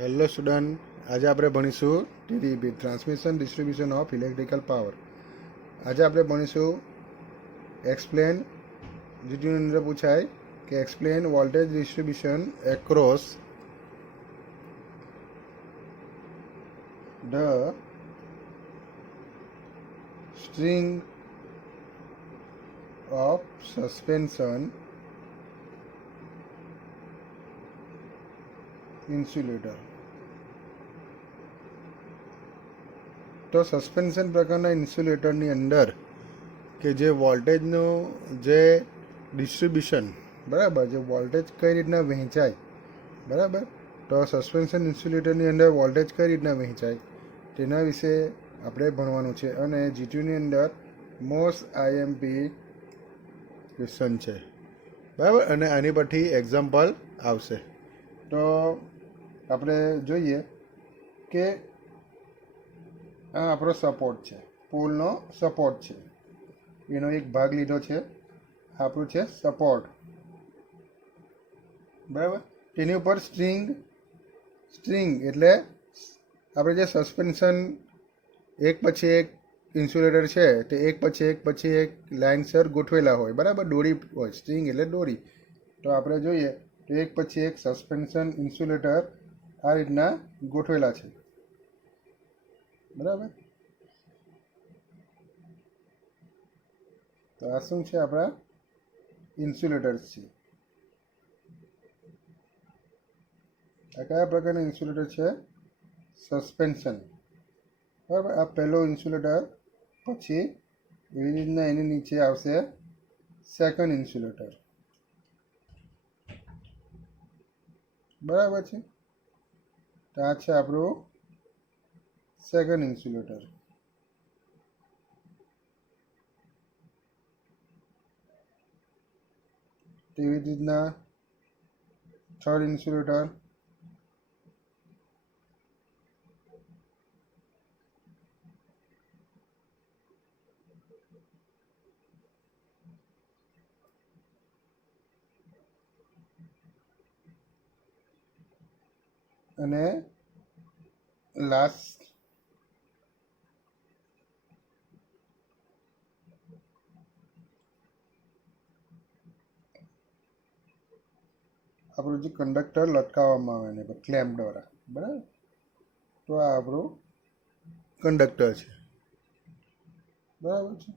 Hello student, આજે આપણે ભણીશું TDB transmission distribution of electrical power. આજે આપણે ભણીશું એક્સપ્લેન. જીટીની અંદર પૂછાય કે explain voltage distribution across the string of suspension insulator. તો સસ્પેન્શન પ્રકારના ઇન્સ્યુલેટરની અંદર કે જે વોલ્ટેજનું જે ડિસ્ટ્રીબ્યુશન, બરાબર, જે વોલ્ટેજ કઈ રીતના વહેંચાય, બરાબર, તો સસ્પેન્શન ઇન્સ્યુલેટરની અંદર વોલ્ટેજ કઈ રીતના વહેંચાય તેના વિશે આપણે ભણવાનું છે. અને જીટીયુની અંદર મોસ્ટ આઈએમપી ક્વેશ્ચન છે, બરાબર, અને આની પરથી એક્ઝામ્પલ આવશે. તો આપણે જોઈએ કે આ આપણો સપોર્ટ છે, પોલનો સપોર્ટ છે, એનો એક ભાગ લીધો છે, આપણું છે સપોર્ટ, બરાબર. તેની ઉપર સ્ટ્રિંગ એટલે આપણે જે સસ્પેન્શન એક પછી એક ઇન્સ્યુલેટર છે તે એક પછી એક લાઇનસર ગોઠવેલા હોય, બરાબર, દોરી હોય, સ્ટ્રિંગ એટલે દોરી. તો આપણે જોઈએ તો એક પછી એક સસ્પેન્શન ઇન્સ્યુલેટર આ રીતના ગોઠવેલા છે, બરાબર. તો આ શું છે? આપણા ઇન્સ્યુલેટર્સ છે. આ કયા પ્રકારના ઇન્સ્યુલેટર છે? સસ્પેન્શન, બરાબર. આ પહેલો ઇન્સ્યુલેટર, પછી એવી રીતના એની નીચે આવશે સેકન્ડ ઇન્સ્યુલેટર, બરાબર છે. તો આ છે આપણું સેકન્ડ ઇન્સ્યુલેટર. તેવી રીતના થર્ડ ઇન્સ્યુલેટર, અને લાસ્ટ આપણું જે કંડક્ટર લટકાવવામાં આવે ને ક્લેમ્પ દ્વારા, બરાબર. તો આ આપણું કંડક્ટર છે, બરાબર છે,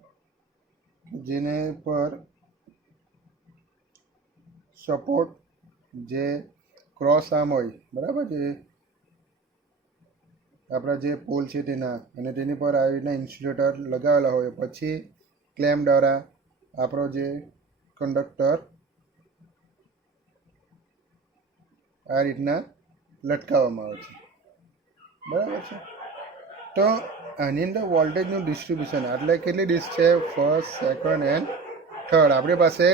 જેને પર સપોર્ટ જે ક્રોસ આર્મ હોય, બરાબર, જે આપણા જે પોલ છે તેના, અને તેની પર આવી રીતના ઇન્સ્યુલેટર લગાવેલા હોય, પછી ક્લેમ્પ દ્વારા આપણો જે કંડક્ટર આ રીતના લટકાવવામાં આવે છે, બરાબર છે. તો આની અંદર વોલ્ટેજનું ડિસ્ટ્રીબ્યુશન એટલે કેટલી ડિસ્ક છે? First, second and third. આપણી પાસે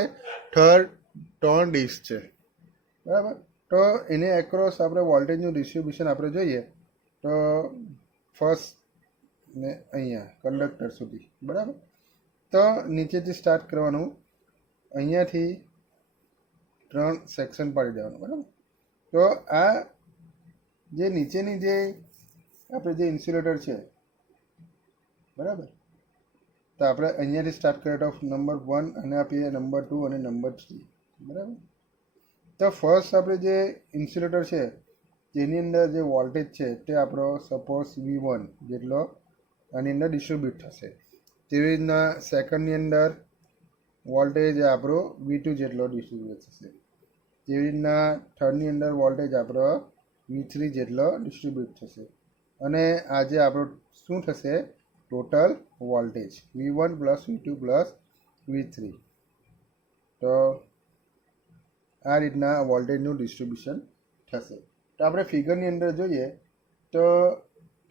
ત્રણ ડિસ્ક છે, બરાબર. તો એને એક્રોસ આપણે વોલ્ટેજનું ડિસ્ટ્રીબ્યુશન આપણે જોઈએ તો ફર્સ્ટ ને અહીંયા કંડક્ટર સુધી, બરાબર. તો નીચેથી સ્ટાર્ટ કરવાનું, અહીંયાથી 3 સેક્શન પાડી દેવાનું, બરાબર. તો આ જે નીચેની જે આપણે જે ઇન્સ્યુલેટર છે, બરાબર, તો આપણે અહીંયાથી સ્ટાર્ટ કરીએ તો નંબર 1 અને આપીએ નંબર 2 અને નંબર 3, બરાબર. તો ફર્સ્ટ આપણે જે ઇન્સ્યુલેટર છે તેની અંદર જે વોલ્ટેજ છે તે આપણો સપોઝ V1 જેટલો આની અંદર ડિસ્ટ્રીબ્યુટ થશે. તેવી રીતના સેકન્ડની અંદર વોલ્ટેજ આપણો V2 જેટલો ડિસ્ટ્રીબ્યુટ થશે. તેવી રીતના થર્ડની અંદર વોલ્ટેજ આપણો V3 જેટલો ડિસ્ટ્રીબ્યુટ થશે. અને આજે આપણો શું થશે? Total voltage V1 plus V2 plus V3. તો આ રીતના વોલ્ટેજનું ડિસ્ટ્રીબ્યુશન થશે. તો આપણે ફિગરની અંદર જોઈએ તો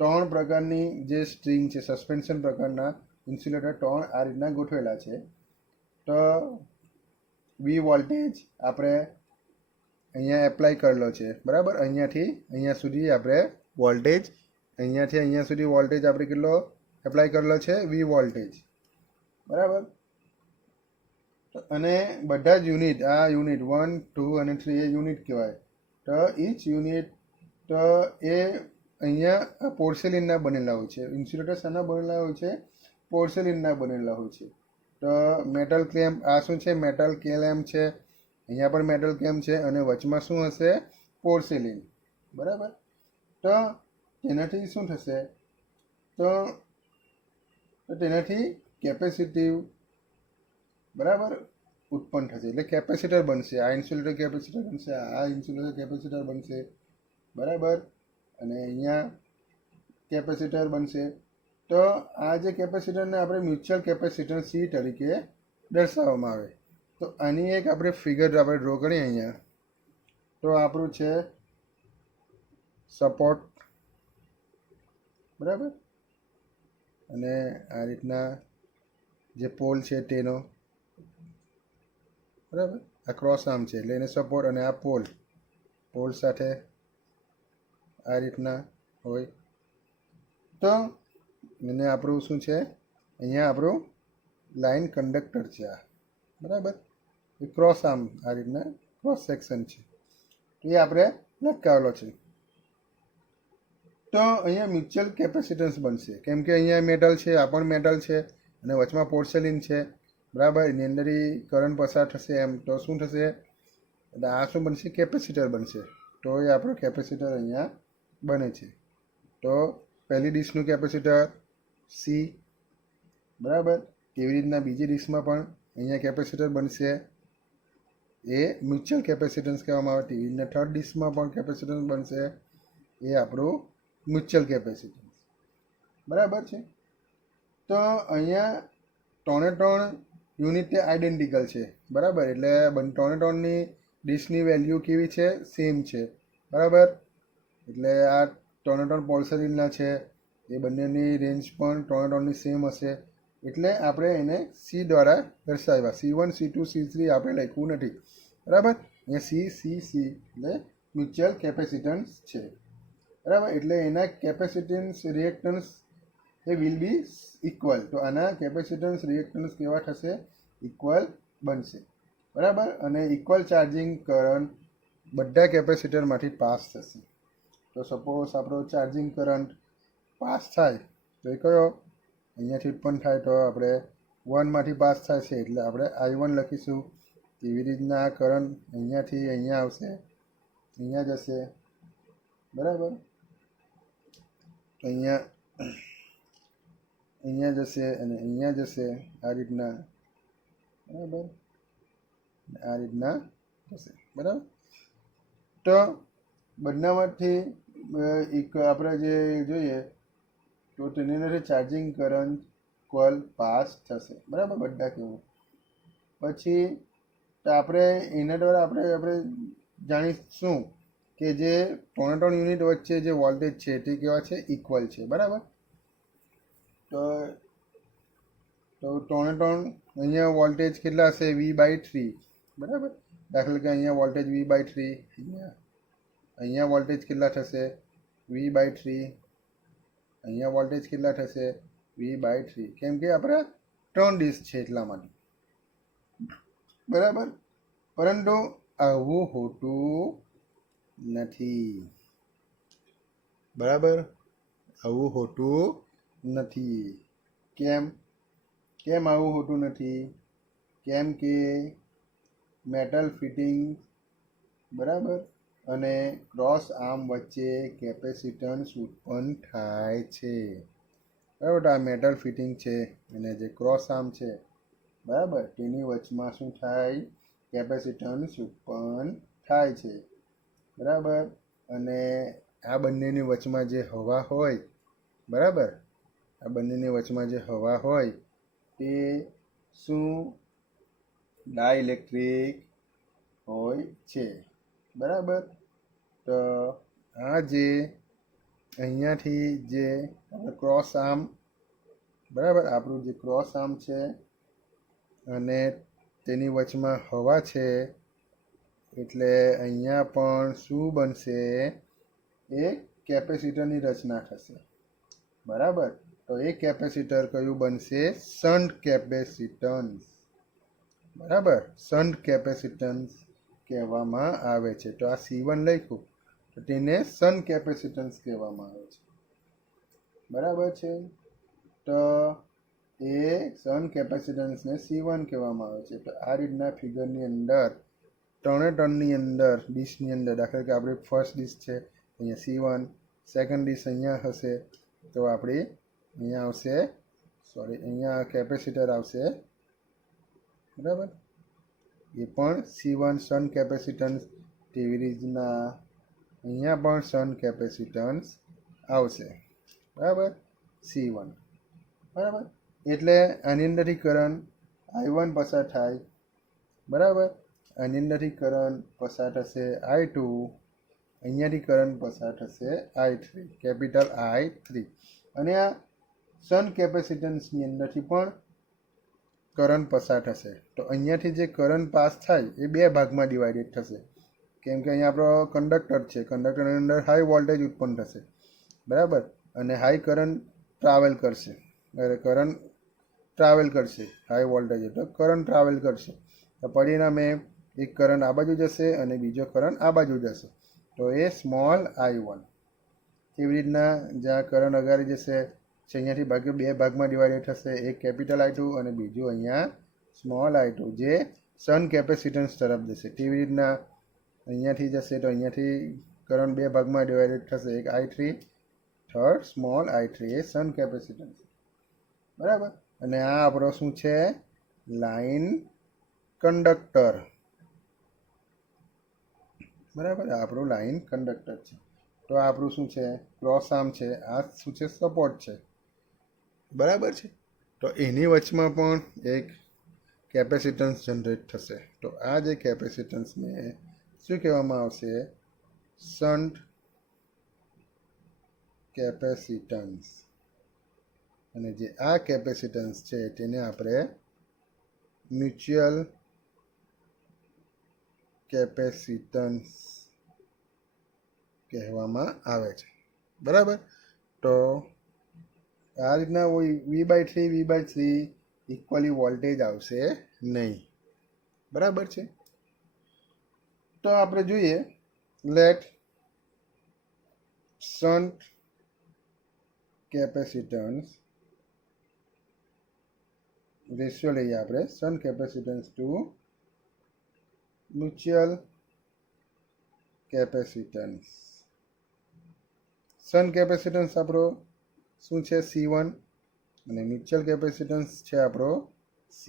3 પ્રકારની જે સ્ટ્રિંગ છે, સસ્પેન્શન પ્રકારના ઇન્સ્યુલેટર 3 આ રીતના ગોઠવેલા છે. તો V વોલ્ટેજ આપણે અહીંયા એપ્લાય કરેલો છે, બરાબર. અહીંયાથી અહીંયા સુધી આપણે વોલ્ટેજ, અહીંયાથી અહીંયા સુધી વોલ્ટેજ આપણે કેટલો એપ્લાય કરેલો છે? V વોલ્ટેજ, બરાબર. અને બધા જ યુનિટ, આ યુનિટ 1, 2 અને 3 એ યુનિટ કહેવાય. તો ઈચ યુનિટ તો એ અહીંયા પોર્સેલિનના બનેલા હોય છે. ઇન્સ્યુલેટર શાના બનેલા હોય છે? પોર્સેલિનના બનેલા હોય છે. તો મેટલ ક્લેમ્પ, આ શું છે? મેટલ ક્લેમ્પ છે. અહીંયા પણ મેટલ ક્લેમ્પ છે અને વચમાં શું હશે? પોર્સેલિન. બરાબર. તો તેનાથી શું થશે? તો તેનાથી કેપેસિટિવ, બરાબર, ઉત્પન્ન થશે. એટલે કેપેસિટર બનશે. આ ઇન્સ્યુલેટર કેપેસિટર બનશે, આ ઇન્સ્યુલેટર કેપેસિટર બનશે. બરાબર. અને અહીંયા કેપેસિટર બનશે. તો આ જે કેપેસિટરને આપણે મ્યુચ્યુઅલ કેપેસિટન્સ સી તરીકે દર્શાવવામાં આવે. તો આની એક આપણે ફિગર આપણે ડ્રો કરીએ અહીંયા. તો આપણું છે સપોર્ટ, બરાબર, અને આ રીતના જે પોલ છે તેનો, બરાબર, આ ક્રોસ આર્મ છે એટલે એને સપોર્ટ, અને આ પોલ સાથે આ રીતના હોય. તો એને આપણું શું છે? અહીંયા આપણું લાઈન કંડક્ટર છે આ, બરાબર. એ ક્રોસ આર્મ આ રીતના ક્રોસ સેક્શન છે, એ આપણે લટકાવેલો છે. તો અહીંયા મ્યુચ્યુઅલ કેપેસિટન્સ બનશે, કેમ કે અહીંયા મેટલ છે, આ પણ મેટલ છે, અને વચમાં પોર્સેલિન છે, બરાબર. એની અંદર કરંટ પસાર થશે એમ. તો શું થશે? એટલે આ શું બનશે? કેપેસિટર બનશે. તો એ આપણો કેપેસિટર અહીંયા બને છે. તો પહેલી ડિશનું કેપેસિટર સી, બરાબર. કેવી રીતના બીજી ડિશમાં પણ અહીંયા કેપેસિટર બનશે, એ મ્યુચ્યુઅલ કેપેસિટન્સ કહેવામાં આવે. તેવી રીતના થર્ડ ડિશમાં પણ કેપેસિટન્સ બનશે, એ આપણું મ્યુચ્યુઅલ કેપેસિટન્સ, બરાબર છે. તો અહીંયા 3 યુનિટ આઈડેન્ટિકલ છે, બરાબર. એટલે 3ની ડિશની વેલ્યુ કેવી છે? સેમ છે, બરાબર. એટલે આ 3 પોર્સેલિનના છે, એ બંનેની રેન્જ પણ 3ની સેમ હશે. એટલે આપણે એને સી દ્વારા દર્શાવ્યા. C1 C2 C3 આપણે લખ્યું નથી, બરાબર. અહીંયા સી એટલે મ્યુચ્યુઅલ કેપેસિટન્સ છે, બરાબર. એટલે એના capacitance reactance A will be equal. તો આના કેપેસિટન્સ રિએક્ટન્સ કેવા થશે? ઇક્વલ બનશે, બરાબર. અને ઇક્વલ ચાર્જિંગ કરંટ બધા કેપેસિટરમાંથી પાસ થશે. તો સપોઝ આપણો ચાર્જિંગ કરંટ પાસ થાય તો એ કયો? અહીંયાથી ઉત્પન્ન થાય તો આપણે 1માંથી પાસ થાય છે એટલે આપણે I1 લખીશું. એવી રીતના આ કરંટ અહીંયાથી અહીંયા આવશે, અહીંયા જશે, બરાબર. અહીંયા જશે અને અહીંયા જશે, આ રીતના, બરાબર. આ રીતના જશે, બરાબર. તો બંનેમાંથી આપણે જે જોઈએ તો તેની અંદર ચાર્જિંગ કરંટ ઇક્વલ પાસ થશે, બરાબર. બધા કેવું પછી તો આપણે એના દ્વારા આપણે જાણીશું કે જે 3 યુનિટ વચ્ચે જે વોલ્ટેજ છે તે કેવા છે? ઇક્વલ છે, બરાબર. તો 3 અહીંયા વોલ્ટેજ કેટલા હશે? V/3, બરાબર. દાખલા કે અહીંયા વોલ્ટેજ V/3, અહીંયા વોલ્ટેજ કેટલા થશે? V/3. અહીંયા વોલ્ટેજ કેટલા થશે? V/3. કેમ કે આપણે 3 ડિશ છે એટલા માટે, બરાબર. પરંતુ આવું હોતું નથી, બરાબર. આવું હોતું નથી. કેમ આવું હોતું નથી? કેમ કે મેટલ ફિટિંગ, બરાબર, અને ક્રોસ આર્મ વચ્ચે કેપેસિટન્સ ઉત્પન્ન થાય છે, બરાબર. આ મેટલ ફિટિંગ છે અને જે ક્રોસ આર્મ છે, બરાબર, તેની વચમાં શું થાય? કેપેસિટન્સ ઉત્પન્ન થાય છે, બરાબર. અને આ બંનેની વચમાં જે હવા હોય, બરાબર, આ બંનેની વચમાં જે હવા હોય તે શું? ડાઇલેક્ટ્રિક હોય છે, બરાબર. તો આ જે અહીંયાથી જે ક્રોસ આર્મ, બરાબર, આપણું જે ક્રોસ આર્મ છે અને તેની વચમાં હવા છે, એટલે અહીંયા પણ શું બનશે? એક કેપેસિટરની રચના થશે, બરાબર. તો એ કેપેસિટર કયું બનશે? શન્ટ કેપેસિટન્સ, બરાબર. શન્ટ કેપેસિટન્સ કહેવામાં આવે છે. તો આ C1 લખ્યું, તો તેને સન કેપેસિટન્સ કહેવામાં આવે છે. બરાબર છે. તો એ સન કેપેસિટન્સને C1 કહેવામાં આવે છે. તો આ રીતના ફિગરની અંદર ત્રણે ટર્નની અંદર ડીશની અંદર દાખલા કે આપણી ફર્સ્ટ ડીશ છે અહીંયા C1, સેકન્ડ ડીશ અહીંયા હશે તો આપણી અહીંયા આવશે અહીંયા કેપેસિટર આવશે. બરાબર, એ પણ C1 સન કેપેસિટન્સ. તેવી રીતના અહીંયા પણ સન કેપેસિટન્સ આવશે. બરાબર, C1. બરાબર, એટલે આની અંદરથી કરંટ I1 પસાર થાય. બરાબર, આની અંદરથી કરંટ પસાર થશે I2, અહીંયાથી કરંટ પસાર થશે I3, કેપિટલ I3. અને આ સન કેપેસિટન્સની અંદરથી પણ કરંટ પસાર થશે. તો અહીંયાથી જે કરંટ પાસ થાય એ બે ભાગમાં ડિવાઇડેડ થશે. કેમ કે અહીંયા આપણો કંડક્ટર છે, કંડક્ટરની અંદર હાઈ વોલ્ટેજ ઉત્પન્ન થશે. બરાબર, અને હાઈ કરંટ ટ્રાવેલ કરશે. કરંટ ટ્રાવેલ કરશે હાઈ વોલ્ટેજ એટલે કરંટ ટ્રાવેલ કરશે. તો પરિણામે એક કરંટ આ બાજુ જશે અને બીજો કરંટ આ બાજુ જશે. તો એ સ્મોલ I1. એવી રીતના જ્યાં કરંટ અગાડી જશે છે અહીંયાથી ભાગ્યો બે ભાગમાં ડિવાઇડેડ થશે. એક કેપિટલ I2 અને બીજું અહીંયા સ્મોલ I2 જે સન કેપેસિટન્સ તરફ જશે. તેવી રીતના અહીંયાથી જશે તો અહીંયાથી કરંટ બે ભાગમાં ડિવાઇડેડ થશે. એક I3, થર્ડ સ્મોલ I3 એ સન કેપેસિટન્સ. બરાબર, અને આ આપણો શું છે? Line conductor. બરાબર, આ આપણું લાઈન કંડક્ટર છે. તો આ આપણું શું છે? ક્રોસ આર્મ છે. આ શું છે? સપોર્ટ છે. બરાબર છે. તો એની વચમાં પણ એક કેપેસિટન્સ જનરેટ થશે. તો આ જે કેપેસિટન્સને શું કહેવામાં આવશે? Shunt capacitance. અને જે આ કેપેસિટન્સ છે તેને આપણે મ્યુચ્યુઅલ કેપેસિટન્સ કહેવામાં આવે છે. બરાબર, તો આ રીતના V/3 ઇક્વલી વોલ્ટેજ આવશે નહીં. બરાબર છે. તો આપણે જોઈએ લેટ શન્ટ કેપેસિટન્સ રેશિયો લઈએ આપણે shunt capacitance to mutual capacitance. Shunt capacitance આપણો શું છે? C1 અને મ્યુચ્યુઅલ કેપેસિટન્સ છે આપણો C.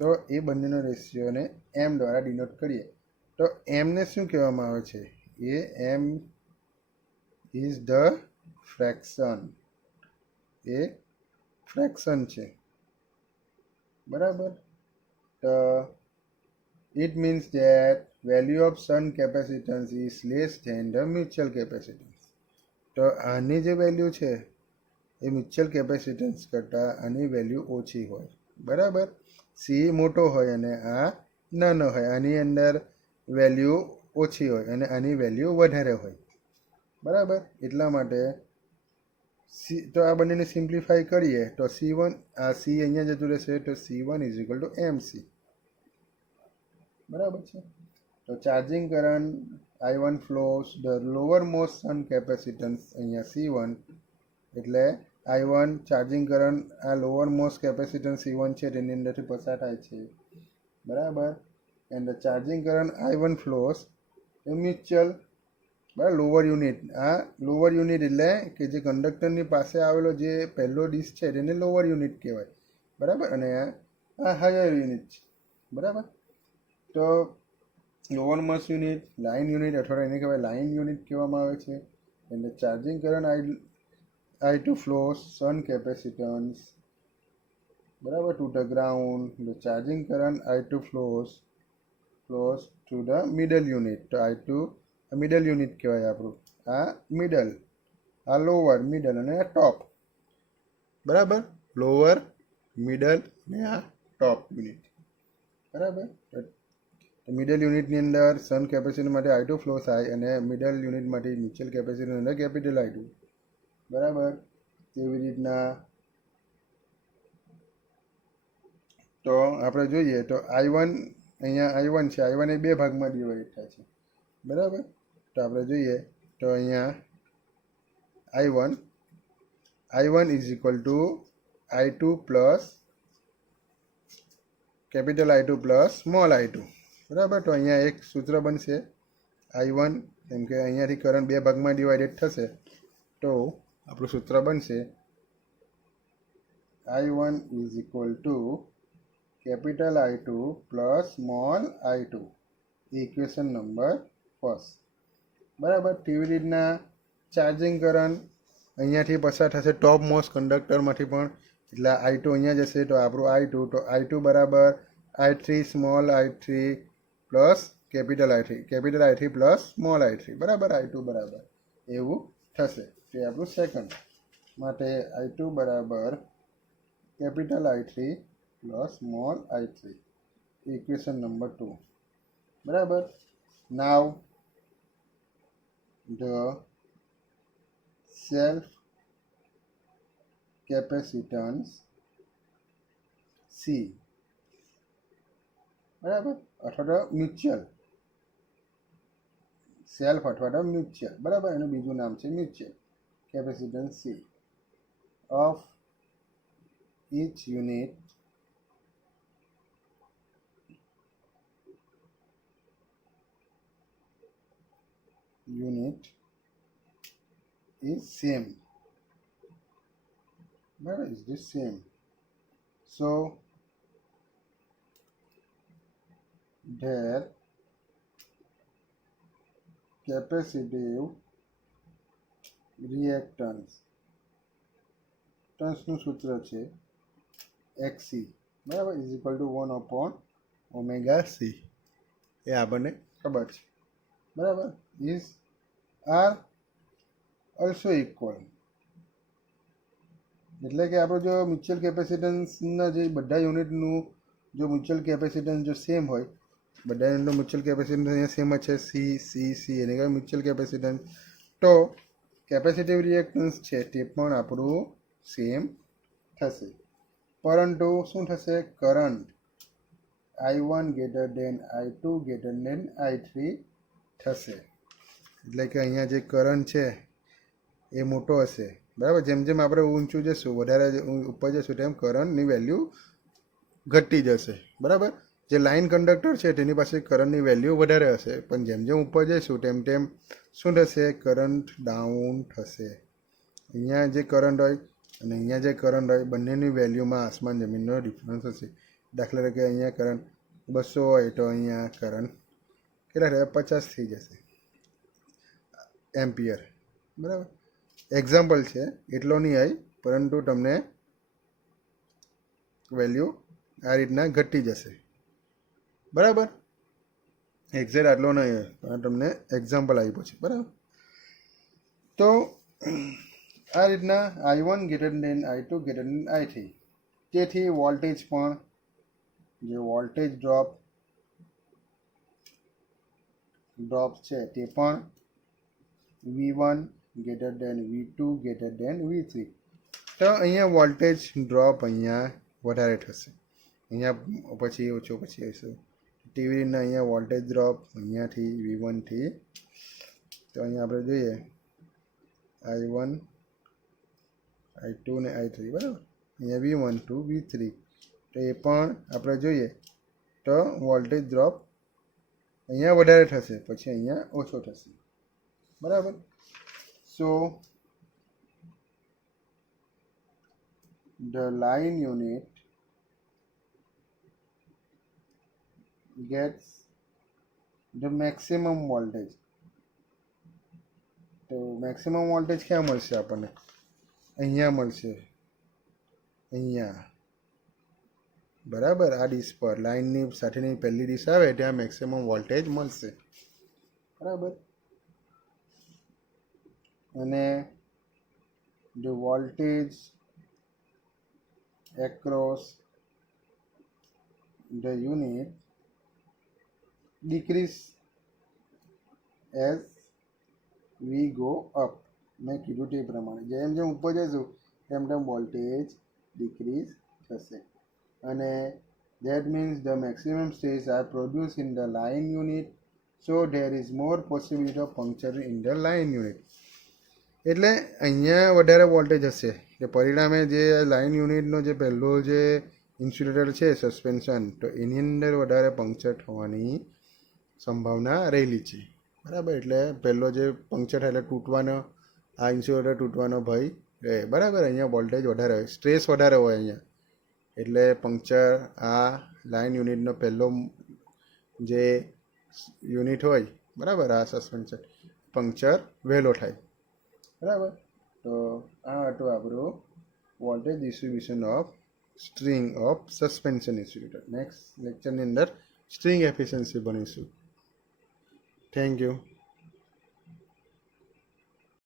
તો એ બંનેનો રેશિયોને M દ્વારા ડિનોટ કરીએ. તો એમને શું કહેવામાં આવે છે? એ M is the fraction. A fraction છે. બરાબર, તો it means that value of shunt capacitance is less than the mutual capacitance. તો આની જે વેલ્યુ છે એ મ્યુચ્યુઅલ કેપેસિટન્સ કરતાં આની વેલ્યુ ઓછી હોય. બરાબર, સી મોટો હોય અને આ નાનો હોય. આની અંદર વેલ્યુ ઓછી હોય અને આની વેલ્યુ વધારે હોય. બરાબર, એટલા માટે તો આ બંનેને સિમ્પ્લિફાઈ કરીએ તો C1 આ C અહીંયા જતું રહેશે તો C1 is equal to MC. બરાબર છે. તો charging current I1 flows the lower most shunt capacitance અહીંયા C1 એટલે I1 ચાર્જિંગ કરંટ આ લોઅર મોસ્ટ કેપેસિટન્સ C1 છે તેની અંદરથી પસાર થાય છે. બરાબર, and the charging current I1 flows a mutual. બરાબર, લોઅર યુનિટ. આ લોઅર યુનિટ એટલે કે જે કંડક્ટરની પાસે આવેલો જે પહેલો ડીશ છે તેને લોઅર યુનિટ કહેવાય. બરાબર, અને આ હાયર યુનિટ છે. બરાબર, તો lower most unit line unit અથવા એને કહેવાય લાઇન યુનિટ કહેવામાં આવે છે. એટલે charging current I2 flows shunt capacitance. બરાબર, to the ground. The charging current I2 flows to the middle unit. તો I2 મિડલ યુનિટ કહેવાય આપણું. આ મિડલ, આ લોઅર, મિડલ અને આ ટોપ. બરાબર, લોઅર, મિડલ અને આ ટોપ યુનિટ. બરાબર, મિડલ યુનિટની અંદર શન્ટ કેપેસિટર માટે I2 ફ્લો થાય અને મિડલ યુનિટ માટે મ્યુચ્યુઅલ કેપેસિટર અંદર કેપિટલ I2. બરાબર, તેવી રીતના તો આપણે જોઈએ તો I1 અહીંયા I1 છે. I1 એ બે ભાગમાં ડિવાઈડ થાય છે. બરાબર, તો આપણે જોઈએ તો અહીંયા I1 is equal to I2 plus capital I2 plus small I2, બરાબર. તો અહીંયા એક સૂત્ર બનશે I1, કેમ કે અહીંયાથી કરંટ બે ભાગમાં ડિવાઇડેડ થશે, તો આપણું સૂત્ર બનશે I1 is equal to capital I2 plus small I2, equation number first, બરાબર. તેવી રીતના ચાર્જિંગ કરંટ અહીંયાથી પસાર થશે ટોપ મોસ્ટ કંડક્ટરમાંથી પણ, એટલે I2 અહીંયા જશે, તો આપણું I2 બરાબર I3 small I3 plus capital I3 plus small I3, બરાબર. I2 બરાબર એવું થશે. તે આપણું સેકન્ડ માટે I2 બરાબર capital I3 plus small I3, equation number 2, બરાબર. નાવ the self capacitance C, બરાબર, અથવા તો મ્યુચ્યુઅલ સેલ્ફ અથવા તો મ્યુચ્યુઅલ, બરાબર. એનું બીજું નામ છે mutual capacitance C of each unit is same, barabar, is the same. So their capacitive reactance નું સૂત્ર છે XC, બરાબર, ઇઝ ઇક્વલ ટુ 1/ωc, એ આપણને ખબર છે, બરાબર. ઇઝ આર ઓલ્સો ઇક્વલ, એટલે કે આપણો જો મ્યુચ્યુઅલ કેપેસિટન્સના જે બધા યુનિટનું જો મ્યુચ્યુઅલ કેપેસિટન્સ જો સેમ હોય, બધા યુનિટનું મ્યુચ્યુઅલ કેપેસિટન્સ અહીંયા સેમ જ છે, સી એને કહેવાય મ્યુચ્યુઅલ કેપેસિટન્સ, તો કેપેસિટિવ રિએક્ટન્સ છે તે પણ આપણું સેમ થશે. પરંતુ શું થશે? Current I1 greater than I2 greater than I3 થશે. એટલે કે અહીંયા જે કરંટ છે એ મોટો હશે, બરાબર. જેમ જેમ આપણે ઊંચું જશું, વધારે ઉપર જશું, તેમ કરંટની વેલ્યુ ઘટી જશે, બરાબર. જે લાઇન કંડક્ટર છે તેની પાસે કરંટની વેલ્યુ વધારે હશે, પણ જેમ જેમ ઉપર જઈશું તેમ તેમ શું થશે? કરંટ ડાઉન થશે. અહીંયા જે કરંટ હોય અને અહીંયા જે કરંટ હોય, બંનેની વેલ્યુમાં આસમાન જમીનનો ડિફરન્સ હશે. દાખલા તરીકે અહીંયા કરંટ 200 હોય તો અહીંયા કરંટ કેટલા થાય? 50 થઈ જશે એમ્પિયર, બરાબર. એક્ઝામ્પલ છે, એટલો નહીં હોય, પરંતુ તમને વેલ્યુ આ રીતના ઘટી જશે, બરાબર. એક્ઝેક્ટ આટલો નહીં હોય, પણ તમને એક્ઝામ્પલ આપ્યો છે, બરાબર. તો આ રીતના I1 greater than I2 greater than I3, તેથી વોલ્ટેજ પણ જે વોલ્ટેજ ડ્રોપ છે તે પણ V1 greater than V2 greater than V3. તો અહીંયા વોલ્ટેજ ડ્રોપ અહીંયા વધારે થશે, અહીંયા પછી ઓછો પછી હશે. તેવી રીતના અહીંયા વોલ્ટેજ ડ્રોપ અહીંયાથી V1 થી, તો અહીંયા આપણે જોઈએ I1 I2 ને I3, બરાબર. અહીંયા V1 to V3, તો એ પણ આપણે જોઈએ તો વોલ્ટેજ ડ્રોપ અહીંયા વધારે થશે, પછી અહીંયા ઓછો થશે, બરાબર. સો the line unit gets the maximum voltage. તો મેક્સિમમ વોલ્ટેજ ક્યાં મળશે આપણને? અહીંયા મળશે, અહીંયા, બરાબર. આ ડીશ પર લાઇનની સાથેની પહેલી ડીશ આવે ત્યાં મેક્સિમમ વોલ્ટેજ મળશે, બરાબર. અને the voltage across the unit decrease as we go up. મેં કીધું તે પ્રમાણે જેમ જેમ ઉપર જઈશું તેમ તેમ વોલ્ટેજ ડિક્રીઝ થશે. અને that means the maximum states are produced in the line unit, so there is more possibility of puncture in the line unit. એટલે અહીંયા વધારે વોલ્ટેજ હશે એટલે પરિણામે જે લાઇન યુનિટનો જે પહેલો જે ઇન્સ્યુલેટર છે સસ્પેન્શન, તો એની અંદર વધારે પંક્ચર થવાની સંભાવના રહેલી છે. બરાબર, એટલે પહેલો જે પંક્ચર થાય એટલે તૂટવાનો, આ ઇન્સ્યુલેટર તૂટવાનો ભય રહે. બરાબર, અહીંયા વોલ્ટેજ વધારે હોય, સ્ટ્રેસ વધારે હોય અહીંયા, એટલે પંક્ચર આ લાઇન યુનિટનો પહેલો જે યુનિટ હોય, બરાબર, આ સસ્પેન્શન પંક્ચર વહેલો થાય. બરાબર, તો આ હતું આપણું voltage distribution of string of suspension insulator. Next લેક્ચરની અંદર સ્ટ્રિંગ એફિશિયન્સી ભણીશું. Thank you.